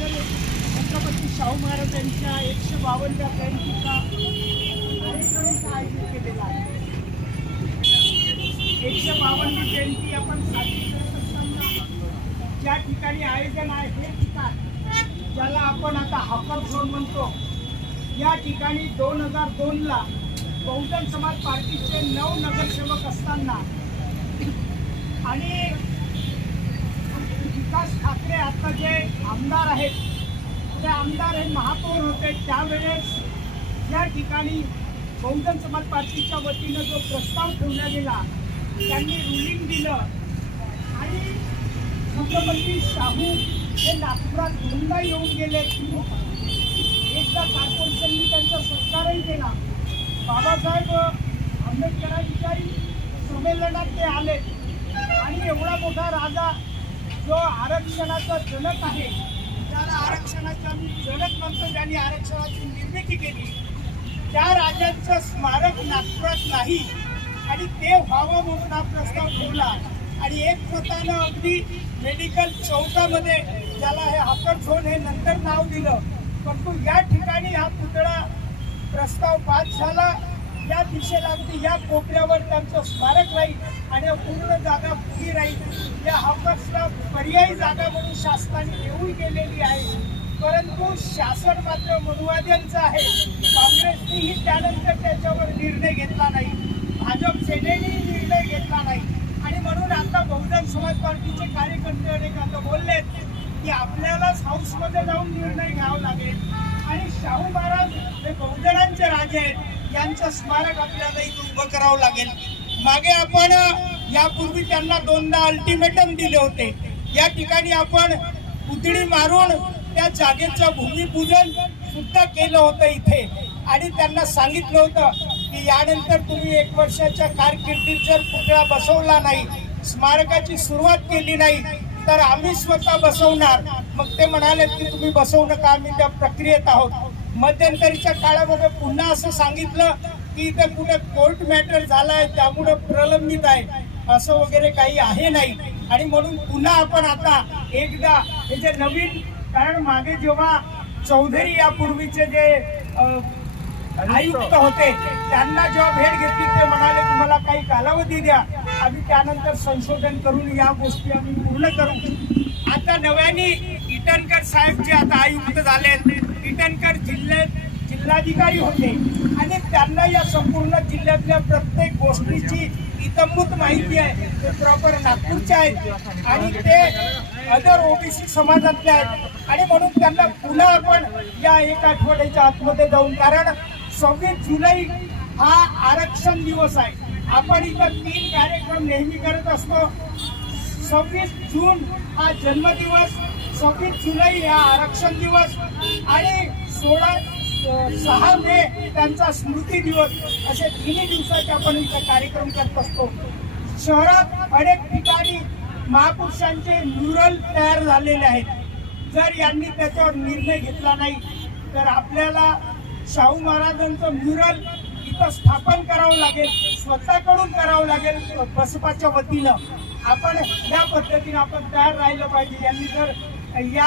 छत्रपती शाहू महाराजांच्या 152व्या जयंतीचा कार्यक्रम आयोजित केलेला आहे. 152वी जयंती आपण साजरी करत असताना ज्या ठिकाणी आयोजन आहे हे ठिकाण ज्याला आपण आता हॉकर झोन म्हणतो, या ठिकाणी 2002ला बहुजन समाज पार्टीचे 9 नगरसेवक असताना आणि विकास ठाकरे आता जे आमदार आहेत ते आमदार हे महापौर होते, त्यावेळेस या ठिकाणी बहुजन समाज पार्टीच्या वतीनं जो प्रस्ताव ठेवला गेला त्यांनी रुलिंग दिलं आणि छत्रपती शाहू हे नागपुरात दोनदा येऊन गेले. एकदा कॉर्पोरेशननी त्यांचा सत्कारही केला. बाबासाहेब आंबेडकरांच्याही संमेलनात ते आले आणि एवढा मोठा राजा जो आरक्षणाचा जनक आहे, त्याला आरक्षणाचा मी जनक म्हणतो, ज्यांनी आरक्षणाची निर्मिती केली, त्या राजांचं स्मारक नागपुरात नाही आणि ते व्हावं म्हणून हा प्रस्ताव ठेवला. आणि एक स्वतःनं अगदी मेडिकल चौकामध्ये ज्याला हे हॉकर झोन हे नंतर नाव दिलं, परंतु या ठिकाणी हा पुतळा प्रस्ताव पास झाला. या दिशेला अगदी या कोपऱ्यावर त्यांचं स्मारक राहील आणि पूर्ण जागा फुगी राहील. या हॉकर्सला पर्यायी जागा म्हणून शासनाने देऊन केलेली आहे, परंतु शासन मात्र मनुवाद्यांचं आहे. काँग्रेसनेही त्यानंतर त्याच्यावर निर्णय घेतला नाही, भाजप सेनेनेही निर्णय घेतला नाही आणि म्हणून आता बहुजन समाज पार्टीचे कार्यकर्ते अनेक आता बोललेत की आपल्यालाच हाऊसमध्ये जाऊन निर्णय घ्यावा लागेल आणि शाहू महाराज हे बहुजनांचे राजे आहेत, यांचं स्मारक आपल्याला इथं उभं करावं लागेल. मागे आपण यापूर्वी त्यांना 2दा अल्टिमेटम दिले होते. या ठिकाणी आपण पुतळी मारून त्या जागेचं भूमिपूजन सुद्धा केलं होतं इथे आणि त्यांना सांगितलं होतं की यानंतर तुम्ही 1 वर्षाच्या कारकिर्दीत जर पुतळा बसवला नाही, स्मारकाची सुरुवात केली नाही, तर आम्ही स्वतः बसवणार. मग ते म्हणाले की तुम्ही बसवू नका, आम्ही त्या प्रक्रियेत आहोत. मध्यंतरीच्या काळामध्ये पुन्हा असं सांगितलं की इथे कुठे कोर्ट मॅटर झालाय त्यामुळे प्रलंबित आहे, असं वगैरे काही आहे नाही. आणि म्हणून पुन्हा आपण आता एकदा हे जे नवीन, कारण मागे जेव्हा चौधरी यापूर्वीचे जे आयुक्त होते त्यांना जेव्हा भेट घेतली ते म्हणाले तुम्हाला काही कालावधी द्या, आम्ही त्यानंतर संशोधन करून या गोष्टी आम्ही पूर्ण करू. आता नव्याने इटनकर साहेब जे आता आयुक्त झाले, इटनकर जिल्हाधिकारी होते आणि त्यांना या संपूर्ण जिल्ह्यातल्या प्रत्येक गोष्टीची इतंभूत माहिती आहे. ते प्रॉपर नागपूरचे आहेत आणि ते अदर ओबीसी समाजातले आहेत आणि म्हणून त्यांना पुन्हा आपण या 1 आठवड्याच्या आतमध्ये जाऊन, कारण 26 जुलै हा आरक्षण दिवस आहे. आपण इथं 3 कार्यक्रम नेहमी करत असतो. 26 जून हा जन्मदिवस, 26 जुलै हा आरक्षण दिवस आणि 6 मे त्यांचा स्मृती दिवस, असे 3 दिवसाचे आपण इथं कार्यक्रम करत असतो. शहरात अनेक ठिकाणी महापुरुषांचे म्युरल तयार झालेले आहेत. जर यांनी त्याच्यावर निर्णय घेतला नाही तर आपल्याला शाहू महाराजांचं म्युरल इथं स्थापन करावं लागेल, स्वतःकडून करावं लागेल. बसपाच्या वतीनं आपण या पद्धतीने आपण तयार राहिलं पाहिजे. यांनी जर या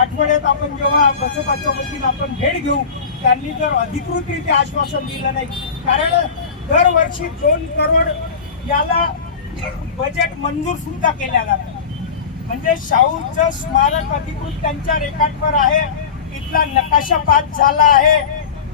आठवड्यात आपण जेव्हा बसपाच्या वतीनं आपण भेट घेऊ, त्यांनी जर अधिकृतरित्या आश्वासन दिलं नाही, कारण दरवर्षी 2 करोड याला बजेट मंजूर सुद्धा केल्या जातं. म्हणजे शाहूचं स्मारक अधिकृत त्यांच्या रेकॉर्डवर आहे, इथला नकाशा पास झाला आहे,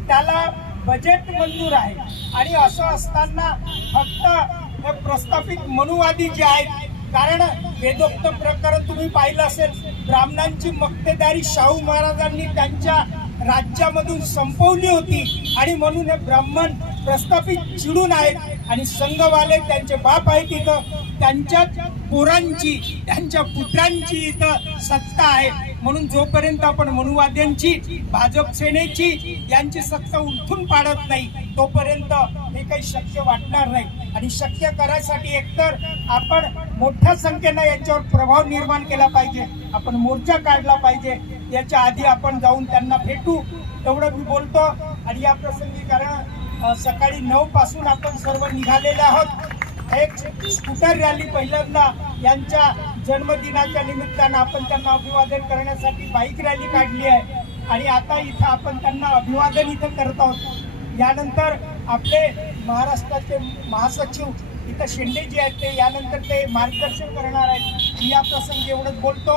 त्याला बजेट मंजूर आहे. आणि असं असताना फक्त प्रस्थापित मनुवादी जे आहेत, कारण वेदोक्त प्रकरण तुम्ही पाहिलं असेल, ब्राह्मणांची मक्तेदारी शाहू महाराजांनी त्यांच्या राज्यामधून संपवली होती आणि म्हणून हे ब्राह्मण प्रस्थापित चिडून आहेत आणि संघवाले त्यांचे बाप आहेत इथं, त्यांच्याच पोरांची, त्यांच्या पुत्रांची इथं सत्ता आहे. म्हणून जोपर्यंत आपण मनुवाद्यांची, भाजप सेनेची यांची सत्ता उलथून पाडत नाही तोपर्यंत हे काही शक्य वाटणार नाही. आणि शक्य करायसाठी एकतर आपण मोठ्या संख्येनं यांच्यावर प्रभाव निर्माण केला पाहिजे, आपण मोर्चा काढला पाहिजे. याच्या आधी आपण जाऊन त्यांना भेटू, तेवढं मी बोलतो. आणि या प्रसंगी कारण सकाळी 9 पासून आपण सर्व निघालेले आहोत. एक स्कूटर रॅली पहिल्यांदा यांच्या जन्मदिनाच्या निमित्तानं आपण त्यांना अभिवादन करण्यासाठी बाईक रॅली काढली आहे आणि आता इथं आपण त्यांना अभिवादन इथं करत आहोत। यानंतर आपले महाराष्ट्राचे महासचिव इथं शेंडेजी आहेत, ते यानंतर ते मार्गदर्शन करणार आहेत। मी या प्रसंगी एवढंच बोलतो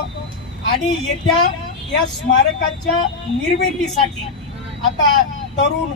आणि येत्या या स्मारकाच्या निर्मितीसाठी आता तरुण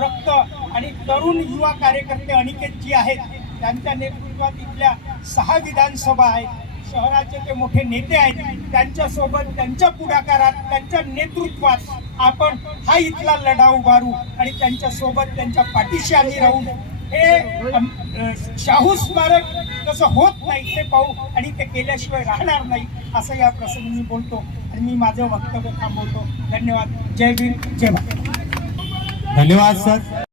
रक्त आणि तरुण युवा कार्यकर्ते अनिकेतजी आहेत, त्यांच्या नेतृत्वात इथल्या 6 विधानसभा आहेत, शहराचे ते मोठे नेते आहेत, त्यांच्यासोबत त्यांच्या पुढाकारात त्यांच्या नेतृत्वात आपण हा इथला लढा उभारू आणि त्यांच्यासोबत त्यांच्या पाठीशी आम्ही राहू। हे शाहू स्मारक कसं होत नाही ते पाहू आणि ते केल्याशिवाय राहणार नाही असं या प्रसंगी मी बोलतो आणि मी माझं वक्तव्य थांबवतो। धन्यवाद। जय भीम, जय भारत। धन्यवाद सर।